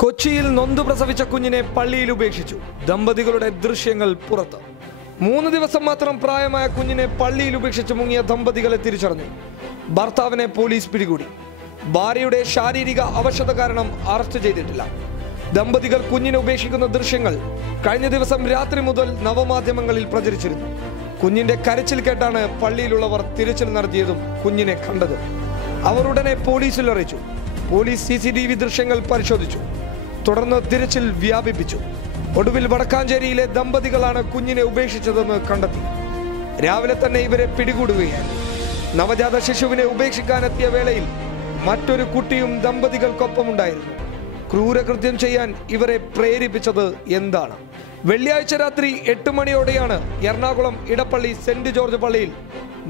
കൊച്ചിയിൽ നൊന്തു പ്രസവിച്ച കുഞ്ഞിനെ പള്ളിയിൽ ഉപേക്ഷിച്ചു. ദമ്പതികളുടെ ദൃശ്യങ്ങൾ പുറത്ത്. 3 ദിവസം മാത്രം പ്രായമായ കുഞ്ഞിനെ പള്ളിയിൽ ഉപേക്ഷിച്ച് മുങ്ങിയ ദമ്പതികളെ തിരിച്ചറിഞ്ഞു. ഭർത്താവിനെ പോലീസ് പിടികൂടി. ഭാര്യയുടെ ശാരീരിക അവശത കാരണം അറസ്റ്റ് ചെയ്തിട്ടില്ല. ദമ്പതികൾ കുഞ്ഞിനെ ഉപേക്ഷിക്കുന്ന ദൃശ്യങ്ങൾ കഴിഞ്ഞ ദിവസം രാത്രി മുതൽ നവമാധ്യമങ്ങളിൽ പ്രചരിച്ചിരുന്നു. കുഞ്ഞിന്റെ കരച്ചിൽ കേട്ടാണ് പള്ളിയിലുള്ളവർ തിരച്ചിൽ നടത്തിയതും കുഞ്ഞിനെ കണ്ടതും. അവർ ഉടനെ പോലീസിൽ അറിയിച്ചു. പോലീസ് CCTV ദൃശ്യങ്ങൾ പരിശോധിച്ചു. തുടർന്ന് തിരച്ചിൽ വ്യാപിപ്പിച്ചു. ഒടുവിൽ വടക്കാഞ്ചേരിയിലെ ദമ്പതികളാണ് കുഞ്ഞിനെ ഉപേക്ഷിച്ചതെന്ന് കണ്ടെത്തി. രാവിലെ തന്നെ ഇവരെ പിടികൂടുകയായിരുന്നു. നവജാത ശിശുവിനെ ഉപേക്ഷിക്കാനെത്തിയ വേളയിൽ മറ്റൊരു കുട്ടിയും ദമ്പതികൾക്കൊപ്പമുണ്ടായിരുന്നു. ക്രൂരകൃത്യം ചെയ്യാൻ ഇവരെ പ്രേരിപ്പിച്ചത് എന്താണ്? വെള്ളിയാഴ്ച രാത്രി 8 മണിയോടെയാണ് എറണാകുളം ഇടപ്പള്ളി സെന്റ് ജോർജ് പള്ളിയിൽ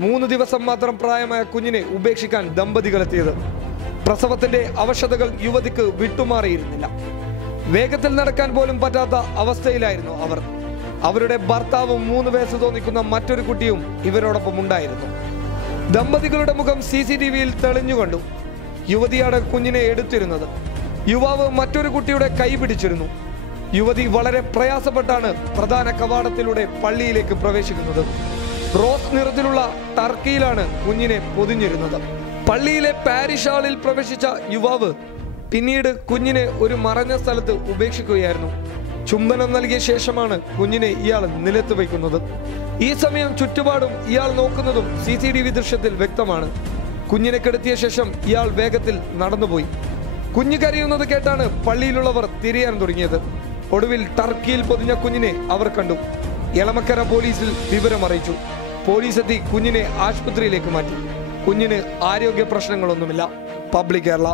3 ദിവസം മാത്രം പ്രായമായ കുഞ്ഞിനെ ഉപേക്ഷിക്കാൻ ദമ്പതികളെത്തിയത്. പ്രസവത്തിന്റെ അവശതകൾ യുവതിക്ക് വിട്ടുമാറിയിരുന്നില്ല. വേഗത്തിൽ നടക്കാൻ പോലും പറ്റാത്ത അവസ്ഥയിലായിരുന്നു അവർ. അവരുടെ ഭർത്താവും 3 വയസ്സ് തോന്നിക്കുന്ന മറ്റൊരു കുട്ടിയും ഇവരോടൊപ്പം ഉണ്ടായിരുന്നു. ദമ്പതികളുടെ മുഖം CCTVയിൽ തെളിഞ്ഞു കണ്ടു. യുവതിയാണ് കുഞ്ഞിനെ എടുത്തിരുന്നത്. യുവാവ് മറ്റൊരു കുട്ടിയുടെ കൈ പിടിച്ചിരുന്നു. യുവതി വളരെ പ്രയാസപ്പെട്ടാണ് പ്രധാന കവാടത്തിലൂടെ പള്ളിയിലേക്ക് പ്രവേശിക്കുന്നത്. റോസ് നിറത്തിലുള്ള ടർക്കിയിലാണ് കുഞ്ഞിനെ പൊതിഞ്ഞിരുന്നത്. പള്ളിയിലെ പാരിഷ് ഹാളിൽ പ്രവേശിച്ച യുവാവ് പിന്നീട് കുഞ്ഞിനെ ഒരു മറഞ്ഞ സ്ഥലത്ത് ഉപേക്ഷിക്കുകയായിരുന്നു. ചുംബനം നൽകിയ ശേഷമാണ് കുഞ്ഞിനെ ഇയാൾ നിലത്ത് വയ്ക്കുന്നത്. ഈ സമയം ചുറ്റുപാടും ഇയാൾ നോക്കുന്നതും CCTV ദൃശ്യത്തിൽ വ്യക്തമാണ്. കുഞ്ഞിനെ കിടത്തിയ ശേഷം ഇയാൾ വേഗത്തിൽ നടന്നുപോയി. കുഞ്ഞ് കരയുന്നത് കേട്ടാണ് പള്ളിയിലുള്ളവർ തിരയാൻ തുടങ്ങിയത്. ഒടുവിൽ ടർക്കിയിൽ പൊതിഞ്ഞ കുഞ്ഞിനെ അവർ കണ്ടു. എളമക്കര പോലീസിൽ വിവരമറിയിച്ചു. പോലീസ് എത്തി കുഞ്ഞിനെ ആശുപത്രിയിലേക്ക് മാറ്റി. കുഞ്ഞിന് ആരോഗ്യ പ്രശ്നങ്ങളൊന്നുമില്ല. പബ്ലിക് കേരള.